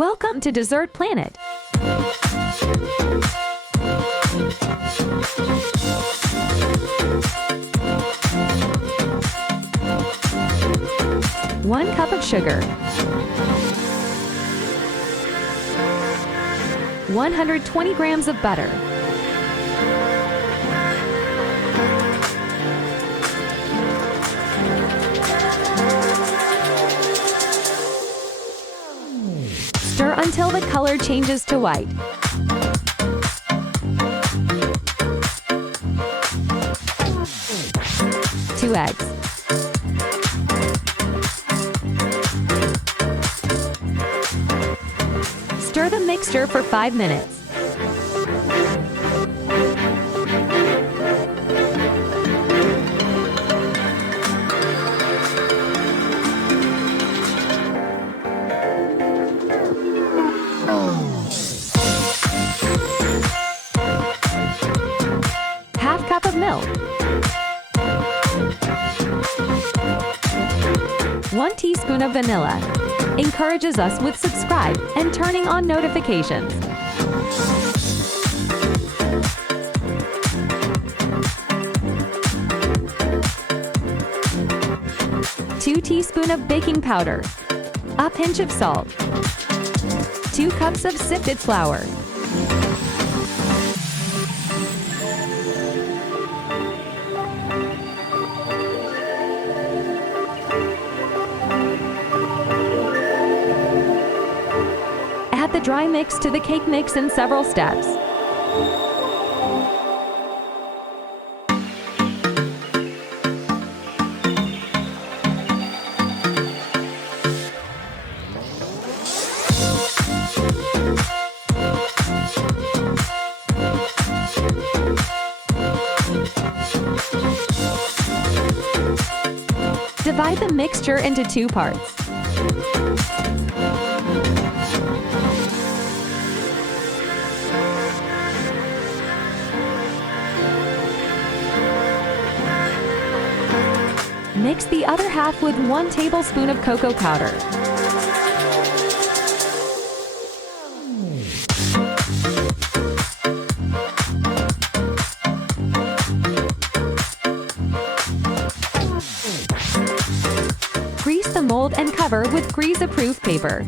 Welcome to Dessert Planet. One cup of sugar, 120 grams of butter, stir until the color changes to white. Two eggs. Stir the mixture for 5 minutes. Half cup of milk. 1 teaspoon of vanilla. Encourages us with subscribe and turning on notifications. Two teaspoons of baking powder. A pinch of salt. 2 cups of sifted flour. Add the dry mix to the cake mix in several steps. Divide the mixture into 2 parts. Mix the other half with 1 tablespoon of cocoa powder. Grease the mold and cover with greaseproof paper.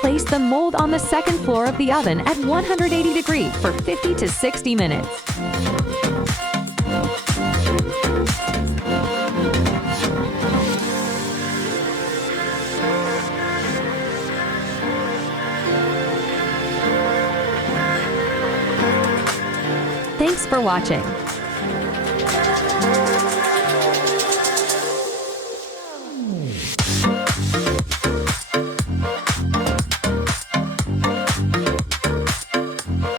Place the mold on the second floor of the oven at 180 degrees for 50 to 60 minutes. Thanks for watching.